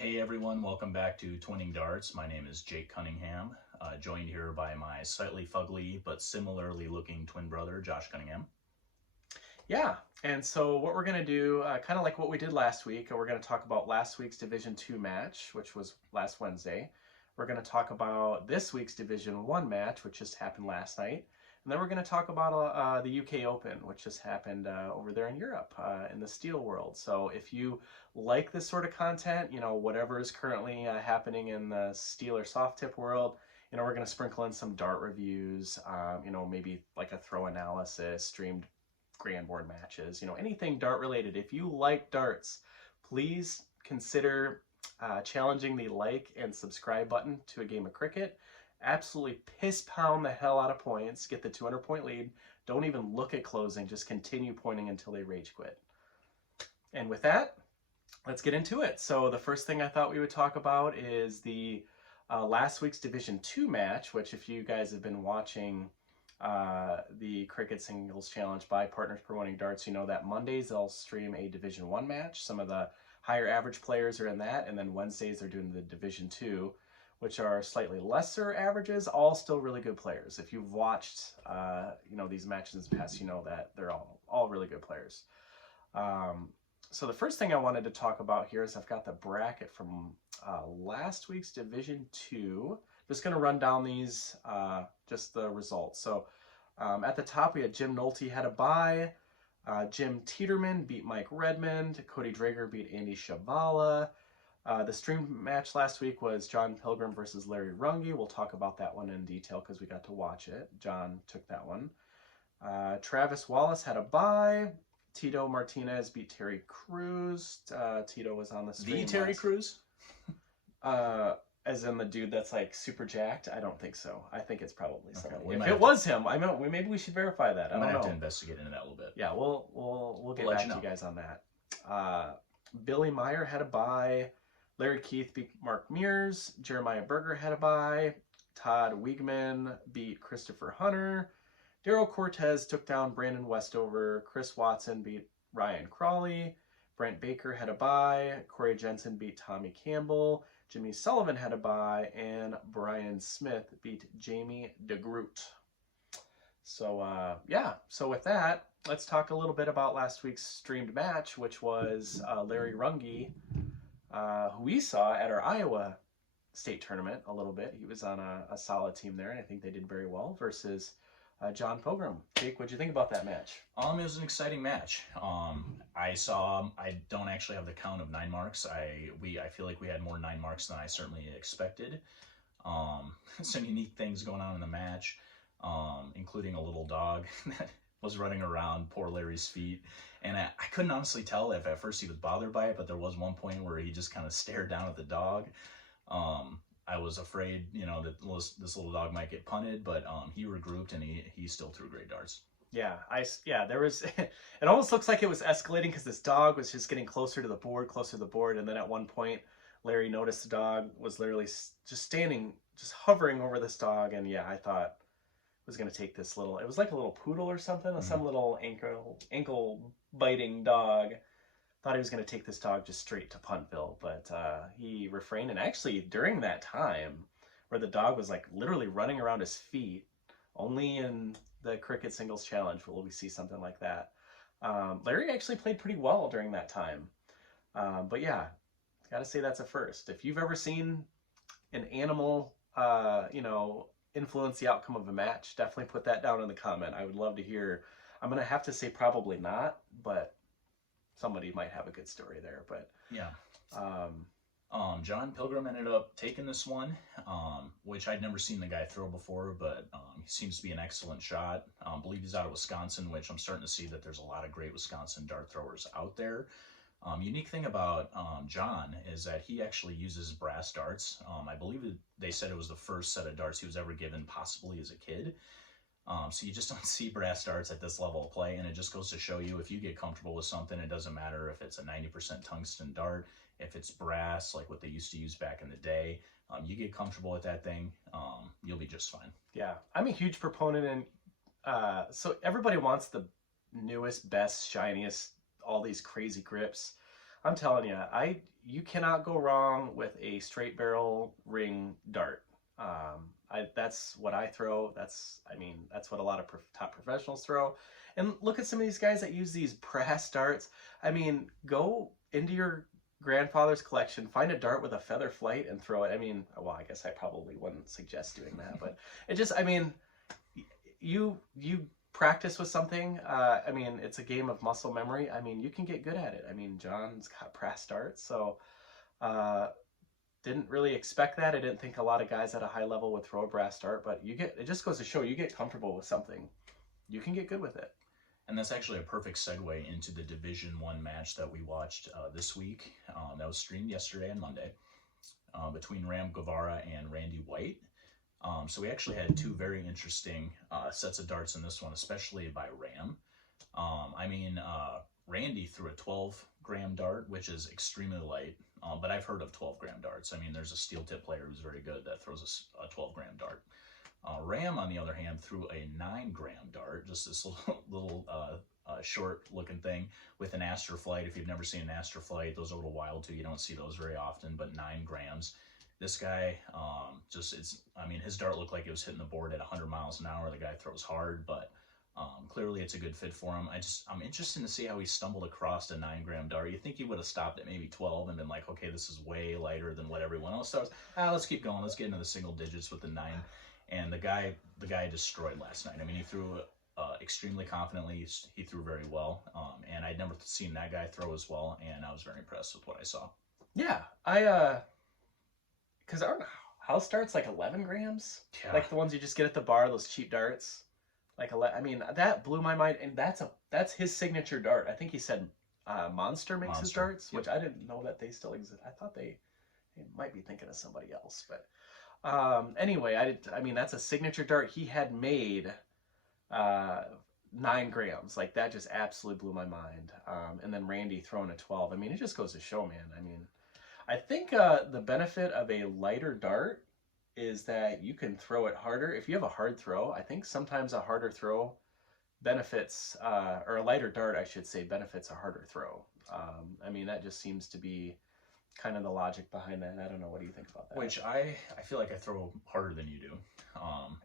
Hey everyone, welcome back to Twinning Darts. My name is Jake Cunningham, joined here by my slightly fugly but similarly looking twin brother, Josh Cunningham. Yeah, and so what we're going to do, kind of like what we did last week, we're going to talk about last week's Division 2 match, which was last Wednesday. We're going to talk about this week's Division 1 match, which just happened last night. And then we're going to talk about the UKopen, which just happened over there in Europe, in the steel world. So if you like this sort of content, whatever is currently happening in the steel or soft tip world, we're going to sprinkle in some dart reviews, maybe like a throw analysis, streamed grand board matches, anything dart related. If you like darts, please consider challenging the like and subscribe button to a game of cricket. Absolutely piss pound the hell out of points, get the 200-point lead. Don't even look at closing, just continue pointing until they rage quit. And with that, let's get into it. So the first thing I thought we would talk about is the last week's Division 2 match, which if you guys have been watching the Cricket Singles Challenge by Partners Promoting Darts, you know that Mondays they'll stream a Division 1 match. Some of the higher average players are in that, and then Wednesdays they're doing the Division 2, which are slightly lesser averages, all still really good players. If you've watched these matches in the past, you know that they're all really good players. So the first thing I wanted to talk about here is I've got the bracket from last week's Division 2. Just going to run down these, just the results. So at the top, we had Jim Nolte had a bye. Jim Teeterman beat Mike Redmond. Cody Drager beat Andy Shavala. The streamed match last week was John Pilgrim versus Larry Runge. We'll talk about that one in detail because we got to watch it. John took that one. Travis Wallace had a bye. Tito Martinez beat Terry Crews. Tito was on the stream. The Terry Crews? As in the dude that's like super jacked? I don't think so. I think it's probably somebody. Okay, if it was him, maybe we should verify that. I don't know. Might have to investigate into that a little bit. Yeah, we'll get back to you guys on that. Billy Meyer had a bye. Larry Keith beat Mark Mears. Jeremiah Berger had a bye. Todd Wiegman beat Christopher Hunter. Daryl Cortez took down Brandon Westover. Chris Watson beat Ryan Crawley. Brent Baker had a bye. Corey Jensen beat Tommy Campbell. Jimmy Sullivan had a bye. And Brian Smith beat Jamie DeGroot. So, So with that, let's talk a little bit about last week's streamed match, which was Larry Runge, who we saw at our Iowa state tournament a little bit. He was on a solid team there, and I think they did very well, versus John Pilgrim. Jake, what'd you think about that match? It was an exciting match. I don't actually have the count of 9 marks. I feel like we had more 9 marks than I certainly expected. Some unique things going on in the match, including a little dog that was running around poor Larry's feet. And I couldn't honestly tell if at first he was bothered by it, but there was one point where he just kind of stared down at the dog. I was afraid, that this little dog might get punted, but he regrouped and he still threw great darts. Yeah, there was, it almost looks like it was escalating because this dog was just getting closer to the board, and then at one point, Larry noticed the dog was literally just standing, just hovering over this dog, and yeah, I thought it was going to take this little, it was like a little poodle or something, some little ankle-biting dog. Thought he was going to take this dog just straight to Puntville, but he refrained. And actually, during that time, where the dog was like literally running around his feet, only in the Cricket Singles Challenge will we see something like that. Larry actually played pretty well during that time. But yeah, gotta say that's a first. If you've ever seen an animal, influence the outcome of a match, definitely put that down in the comment. I would love to hear. I'm gonna have to say probably not, but somebody might have a good story there. But yeah. John Pilgrim ended up taking this one, which I'd never seen the guy throw before, but he seems to be an excellent shot. I believe he's out of Wisconsin, which I'm starting to see that there's a lot of great Wisconsin dart throwers out there. Unique thing about John is that he actually uses brass darts. I believe they said it was the first set of darts he was ever given, possibly as a kid. So you just don't see brass darts at this level of play, and it just goes to show you if you get comfortable with something, it doesn't matter if it's a 90% tungsten dart, if it's brass, like what they used to use back in the day. You get comfortable with that thing, you'll be just fine. Yeah, I'm a huge proponent, and so everybody wants the newest, best, shiniest, all these crazy grips. I'm telling you, you cannot go wrong with a straight barrel ring dart. That's what I throw. That's what a lot of top professionals throw. And look at some of these guys that use these brass darts. I mean, go into your grandfather's collection, find a dart with a feather flight and throw it. I mean, well, I guess I probably wouldn't suggest doing that, but it just, I mean, you practice with something. I mean, it's a game of muscle memory. I mean, you can get good at it. I mean, John's got brass darts, so didn't really expect that. I didn't think a lot of guys at a high level would throw a brass dart, but it just goes to show you get comfortable with something, you can get good with it. And that's actually a perfect segue into the Division I match that we watched this week. That was streamed yesterday and Monday between Ram Guevara and Randy White. So we actually had two very interesting sets of darts in this one, especially by Ram. Randy threw a 12-gram dart, which is extremely light, but I've heard of 12-gram darts. I mean, there's a steel tip player who's very good that throws a 12-gram dart. Ram, on the other hand, threw a 9-gram dart, just this little short-looking thing with an aster flight. If you've never seen an aster flight, those are a little wild too. You don't see those very often, but 9 grams. This guy, his dart looked like it was hitting the board at 100 miles an hour. The guy throws hard, but clearly it's a good fit for him. I'm interested to see how he stumbled across a 9-gram dart. You think he would have stopped at maybe 12 and been like, okay, this is way lighter than what everyone else does. Let's keep going. Let's get into the single digits with the 9. And the guy destroyed last night. I mean, he threw extremely confidently. He threw very well. And I'd never seen that guy throw as well, and I was very impressed with what I saw. Yeah, because our house darts like 11 grams, yeah. Like the ones you just get at the bar, those cheap darts. Like that blew my mind, and that's his signature dart. I think he said Monster makes his darts, which I didn't know that they still exist. I thought they might be thinking of somebody else, but. Anyway, that's a signature dart he had made 9 grams. Like, that just absolutely blew my mind. And then Randy throwing a 12. I mean, it just goes to show, man. I mean, I think the benefit of a lighter dart is that you can throw it harder. If you have a hard throw, I think sometimes a harder throw benefits, or a lighter dart, I should say, benefits a harder throw. That just seems to be kind of the logic behind that. I don't know. What do you think about that? Which I feel like I throw harder than you do.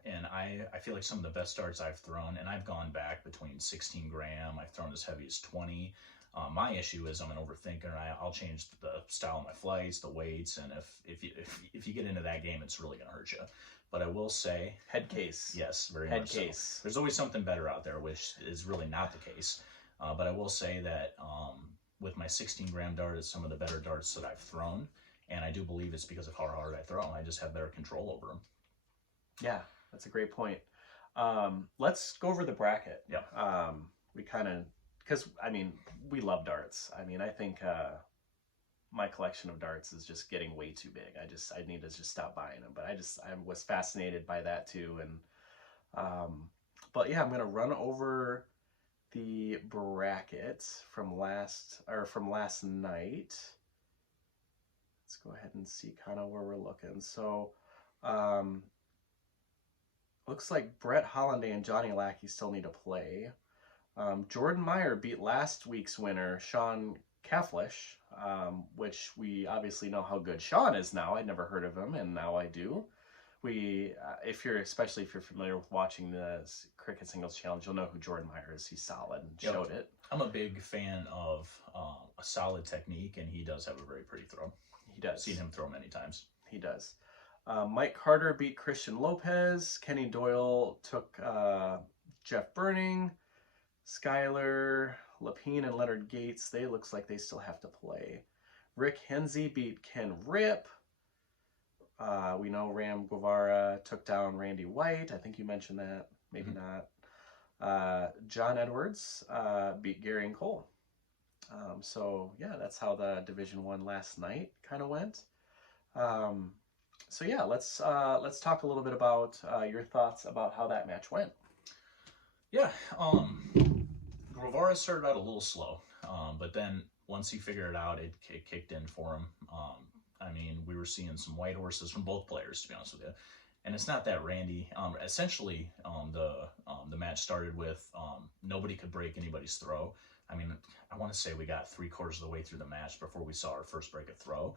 And I feel like some of the best darts I've thrown, and I've gone back between 16 gram, I've thrown as heavy as 20. My issue is I'm an overthinker, and I'll change the style of my flights, the weights, and if you get into that game, it's really going to hurt you. But I will say... Head case. Yes, very Head much case. So. There's always something better out there, which is really not the case. But I will say that... with my 16-gram dart, it's some of the better darts that I've thrown, and I do believe it's because of how hard I throw them. I just have better control over them. Yeah, that's a great point. Let's go over the bracket. Yeah. Because we love darts. I think my collection of darts is just getting way too big. I need to just stop buying them. But I was fascinated by that too. And but yeah, I'm gonna run over the bracket from last night. Let's go ahead and see kind of where we're looking. So looks like Brett Hollanday and Johnny Lackey still need to play. Jordan Meyer beat last week's winner, Sean Kaflish, which we obviously know how good Sean is now. I'd never heard of him, and now I do. Especially if you're familiar with watching the Cricket Singles Challenge, you'll know who Jordan Meyer is. He's solid and showed it. I'm a big fan of a solid technique, and he does have a very pretty throw. He does. I've seen him throw many times. He does. Mike Carter beat Christian Lopez. Kenny Doyle took Jeff Burning. Skylar Lapine and Leonard Gates, looks like they still have to play. Rick Hensey beat Ken Ripp. We know Ram Guevara took down Randy White. I think you mentioned that. Maybe not. John Edwards beat Gary and Cole. So yeah, that's how the Division I last night kind of went. So yeah, let's talk a little bit about your thoughts about how that match went. Yeah, Guevara started out a little slow, but then once he figured it out, it kicked in for him. We were seeing some white horses from both players, to be honest with you. And it's not that Randy, essentially, the match started with nobody could break anybody's throw. I mean, I want to say we got 3/4 of the way through the match before we saw our first break of throw.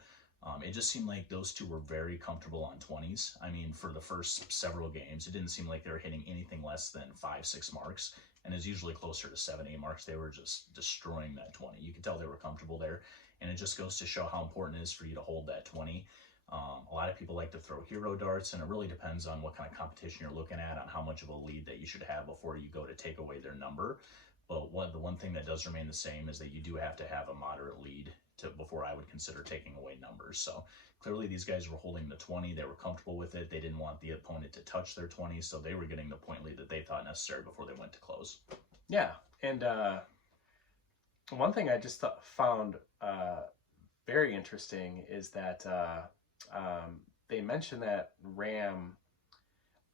It just seemed like those two were very comfortable on 20s. I mean, for the first several games, it didn't seem like they were hitting anything less than 5, 6 marks, and it's usually closer to 7, 8 marks. They were just destroying that 20. You could tell they were comfortable there, and it just goes to show how important it is for you to hold that 20. A lot of people like to throw hero darts, and it really depends on what kind of competition you're looking at, on how much of a lead that you should have before you go to take away their number. But the one thing that does remain the same is that you do have to have a moderate lead before I would consider taking away numbers. So clearly these guys were holding the 20. They were comfortable with it. They didn't want the opponent to touch their 20, so they were getting the point lead that they thought necessary before they went to close. Yeah, and one thing I just found very interesting is that they mentioned that Ram,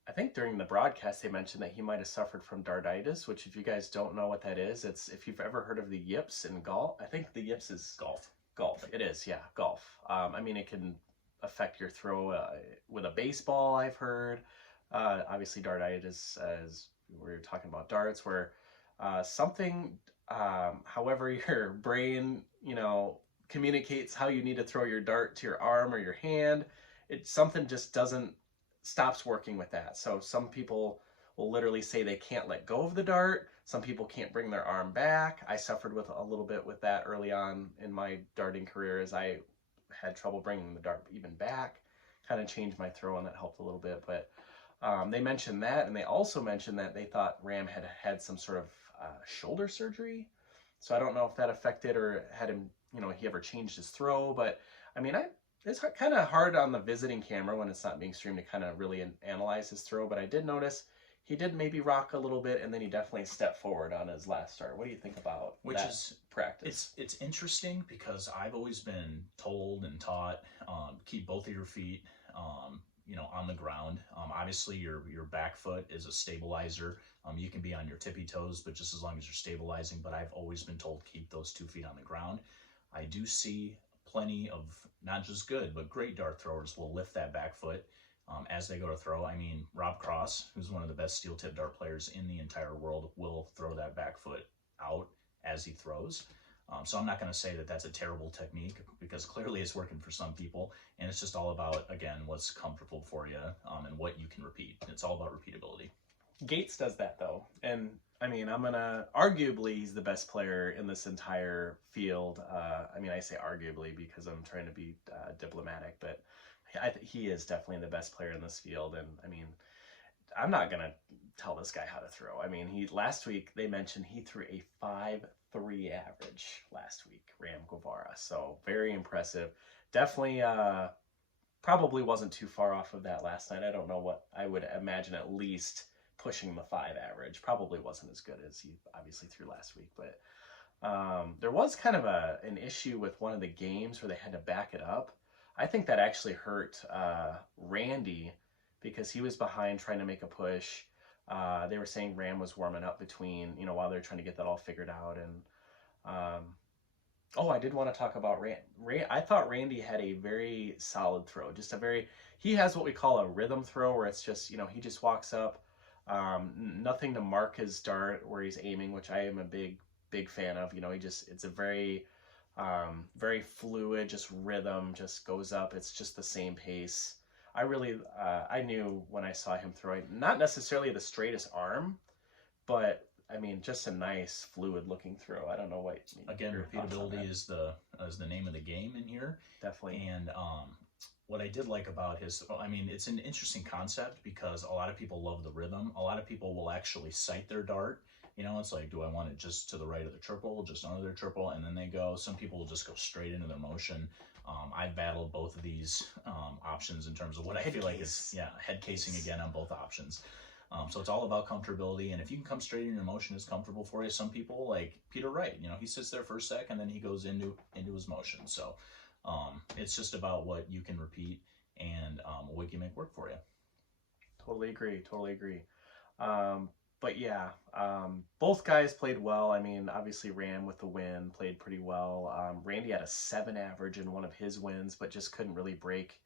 I think during the broadcast, they mentioned that he might have suffered from dartitis, which if you guys don't know what that is, it's if you've ever heard of the yips in golf. I think the yips is Golf. Golf. It is, yeah, golf. I mean, it can affect your throw with a baseball, I've heard. Obviously, dartitis, as we were talking about darts, where something, however your brain, communicates how you need to throw your dart to your arm or your hand, something just stops working with that. So some people will literally say they can't let go of the dart. Some people can't bring their arm back. I suffered with a little bit with that early on in my darting career, as I had trouble bringing the dart even back. Kind of changed my throw, and that helped a little bit. But they mentioned that, and they also mentioned that they thought Ram had some sort of shoulder surgery. So I don't know if that affected or had him, he ever changed his throw. But I mean, it's kind of hard on the visiting camera when it's not being streamed to kind of really analyze his throw. But I did notice he did maybe rock a little bit, and then he definitely stepped forward on his last start. What do you think about practice? It's interesting because I've always been told and taught, keep both of your feet on the ground. Obviously your back foot is a stabilizer. You can be on your tippy toes, but just as long as you're stabilizing. But I've always been told keep those 2 feet on the ground. I do see plenty of not just good but great dart throwers will lift that back foot as they go to throw. I mean, Rob Cross, who's one of the best steel tip dart players in the entire world, will throw that back foot out as he throws. So I'm not going to say that that's a terrible technique, because clearly it's working for some people, and it's just all about, again, what's comfortable for you and what you can repeat. It's all about repeatability. Gates does that, though, and I mean, arguably he's the best player in this entire field. I mean, I say arguably because I'm trying to be diplomatic, but he is definitely the best player in this field. And I mean, I'm not going to tell this guy how to throw. I mean, last week they mentioned he threw a 5.3 average last week, Ram Guevara. So very impressive. Definitely probably wasn't too far off of that last night. I don't know what I would imagine, at least pushing the 5 average. Probably wasn't as good as he obviously threw last week. But there was kind of an issue with one of the games where they had to back it up. I think that actually hurt Randy, because he was behind trying to make a push. They were saying Ram was warming up between, while they're trying to get that all figured out. And I did want to talk about I thought Randy had a very solid throw. He has what we call a rhythm throw, where it's just, he just walks up, nothing to mark his dart where he's aiming, which I am a big fan of. It's a very fluid, just rhythm, just goes up. It's just the same pace. I knew when I saw him throw it, not necessarily the straightest arm, but I mean, just a nice fluid looking throw. I don't know what. Again, repeatability is the name of the game in here. Definitely. And what I did like about it's an interesting concept, because a lot of people love the rhythm. A lot of people will actually sight their dart. It's like, do I want it just to the right of the triple, just under their triple, and then they go. Some people will just go straight into their motion. I've battled both of these options in terms of what I feel like is head casing again on both options. So it's all about comfortability, and if you can come straight in your motion, is comfortable for you. Some people, like Peter Wright, he sits there for a sec and then he goes into his motion. So it's just about what you can repeat and what you make work for you. Totally agree. But yeah, both guys played well. I mean, obviously Ram with the win played pretty well. Randy had a 7 average in one of his wins, but just couldn't really break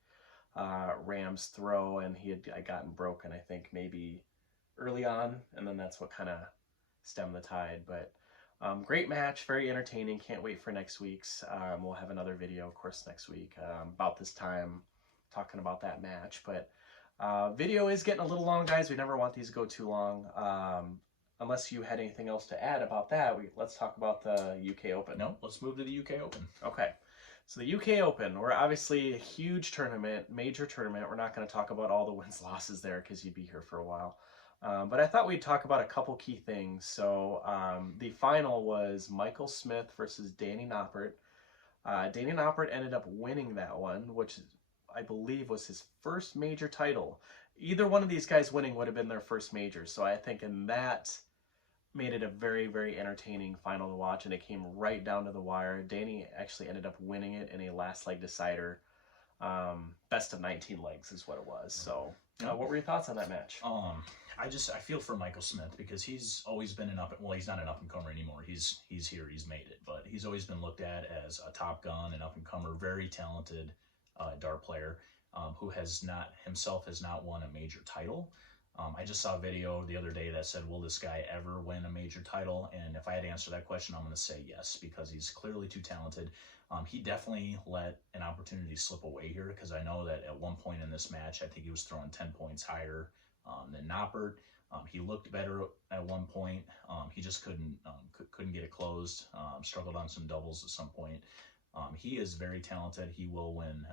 Ram's throw, and he had gotten broken, I think, maybe early on, and then that's what kind of stemmed the tide. But Great match, very entertaining. Can't wait for next week's. We'll have another video, of course, next week about this time, talking about that match. But video is getting a little long, guys. We never want these to go too long. Unless you had anything else to add about that, let's talk about the UK Open. No, let's move to the UK Open. Okay. So the UK Open, we're obviously a huge tournament, major tournament. We're not going to talk about all the wins, losses there because you'd be here for a while. But I thought we'd talk about a couple key things. So the final was Michael Smith versus Danny Noppert. Danny Noppert ended up winning that one, which I believe was his first major title. Either one of these guys winning would have been their first major. So I think in that made it a very, very entertaining final to watch, and it came right down to the wire. Danny actually ended up winning it in a last leg decider. Best of 19 legs is what it was. So what were your thoughts on that match? I feel for Michael Smith because he's always been he's not an up-and-comer anymore. He's here, he's made it, but he's always been looked at as a top gun, an up-and-comer, very talented dart player who has not won a major title. I just saw a video the other day that said, will this guy ever win a major title? And if I had to answer that question, I'm going to say yes, because he's clearly too talented. He definitely let an opportunity slip away here, because I know that at one point in this match, I think he was throwing 10 points higher than Noppert. He looked better at one point. He just couldn't get it closed. Struggled on some doubles at some point. He is very talented. He will win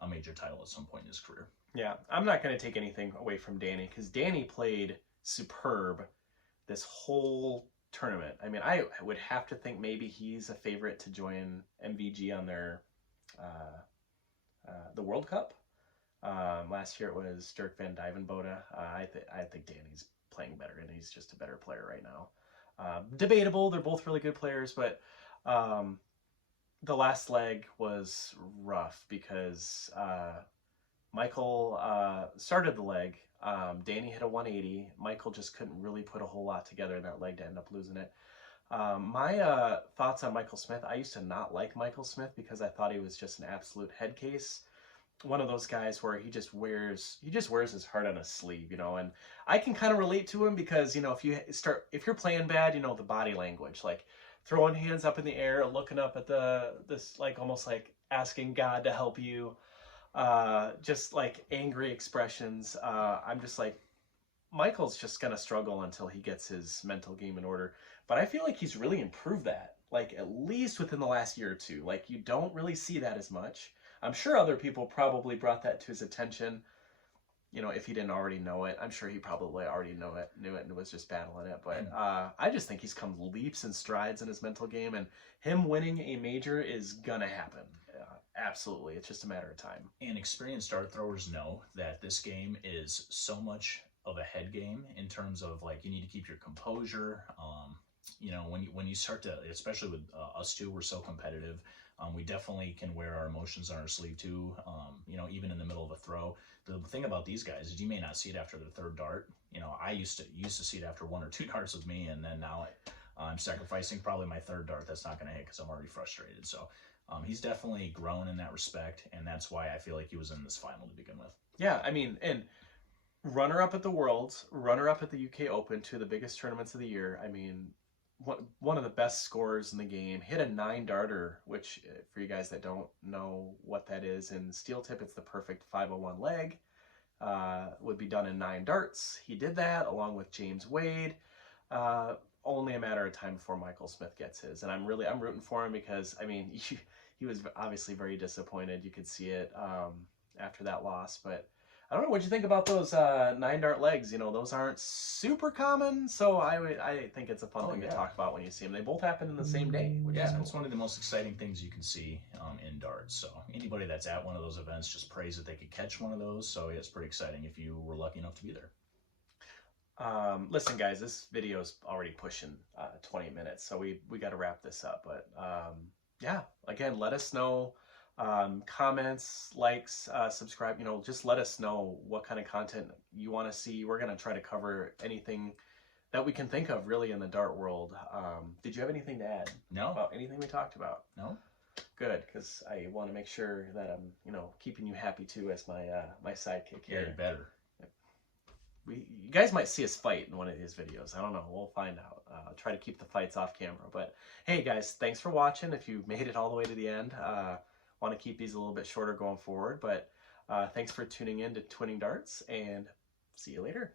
a major title at some point in his career. Yeah, I'm not going to take anything away from Danny, because Danny played superb this whole tournament. I mean, I would have to think maybe he's a favorite to join MVG on their the World Cup. Last year it was Dirk van Dijvenbode. I think Danny's playing better, and he's just a better player right now. Debatable. They're both really good players, but the last leg was rough because Michael started the leg. Danny hit a 180. Michael just couldn't really put a whole lot together in that leg to end up losing it. My thoughts on Michael Smith, I used to not like Michael Smith because I thought he was just an absolute head case. One of those guys where he just wears his heart on his sleeve, you know, and I can kind of relate to him because, you know, if you're playing bad, you know, the body language, like throwing hands up in the air, looking up at this like almost like asking God to help you, just like angry expressions. I'm just like, Michael's just gonna struggle until he gets his mental game in order. But I feel like he's really improved that, like at least within the last year or two. Like you don't really see that as much. I'm sure other people probably brought that to his attention. You know, if he didn't already know it, I'm sure he probably already knew it and was just battling it. But I just think he's come leaps and strides in his mental game, and him winning a major is gonna happen. Absolutely, it's just a matter of time. And experienced dart throwers know that this game is so much of a head game in terms of like you need to keep your composure. You know, when you start to, especially with us two, we're so competitive. We definitely can wear our emotions on our sleeve too. You know, even in the middle of a throw. The thing about these guys is you may not see it after the third dart. You know, I used to see it after one or two darts with me, and then now I'm sacrificing probably my third dart that's not going to hit because I'm already frustrated. So he's definitely grown in that respect, and that's why I feel like he was in this final to begin with. Yeah, I mean, and runner-up at the Worlds, runner-up at the UK Open, two of the biggest tournaments of the year. I mean, one of the best scorers in the game. Hit a 9-darter, which for you guys that don't know what that is, in steel tip, it's the perfect 501 leg. Would be done in 9 darts. He did that along with James Wade. Only a matter of time before Michael Smith gets his, and I'm rooting for him because I mean he was obviously very disappointed. You could see it after that loss, but I don't know. What'd you think about those 9-dart legs? You know, those aren't super common, so I think it's a fun thing to talk about when you see them. They both happen in the same day, which is cool. It's one of the most exciting things you can see in darts. So anybody that's at one of those events just prays that they could catch one of those. So yeah, it's pretty exciting if you were lucky enough to be there. Listen, guys, this video is already pushing 20 minutes, so we got to wrap this up. But yeah, again, let us know. Comments, likes, subscribe, you know, just let us know what kind of content you want to see. We're going to try to cover anything that we can think of really in the dart world. Did you have anything to add? No. About anything we talked about? No. Good, because I want to make sure that I'm, you know, keeping you happy too as my my sidekick here. Yeah, you better. you guys might see us fight in one of these videos. I don't know. We'll find out. Try to keep the fights off camera. But hey, guys, thanks for watching. If you made it all the way to the end, want to keep these a little bit shorter going forward. But thanks for tuning in to Twinning Darts, and see you later.